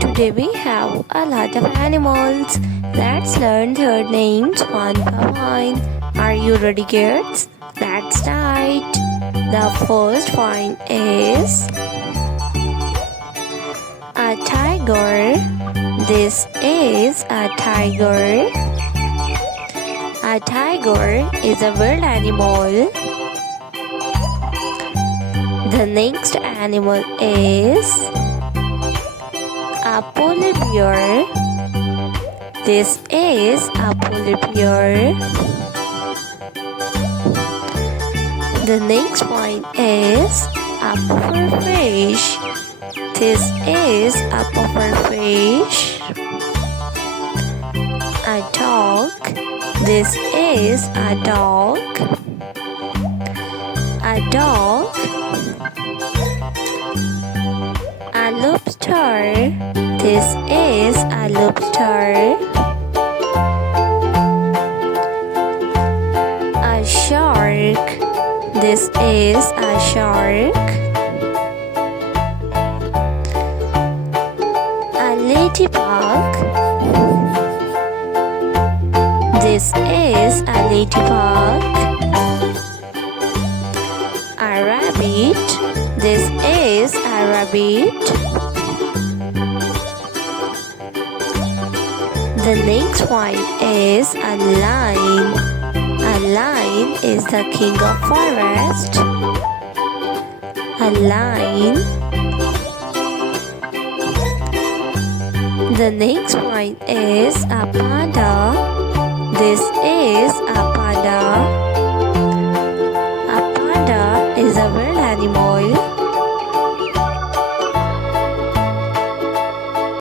Today we have a lot of animals. Let's learn their names one by one. Are you ready, kids? Let's start. The first one is a tiger. This is a tiger. A tiger is a wild animal. The next animal is a polar bear. This is a polar bear. The next one is a puffer fish. This is a puffer fish. A dog. This is a dog. A dog. A lobster. This is a lobster. A shark. This is a shark. A ladybug. This is a ladybug. A rabbit. This is a rabbit. The next one is a lion. A lion is the king of forest. A lion. The next one is a panda. This is a panda. A panda is a wild animal.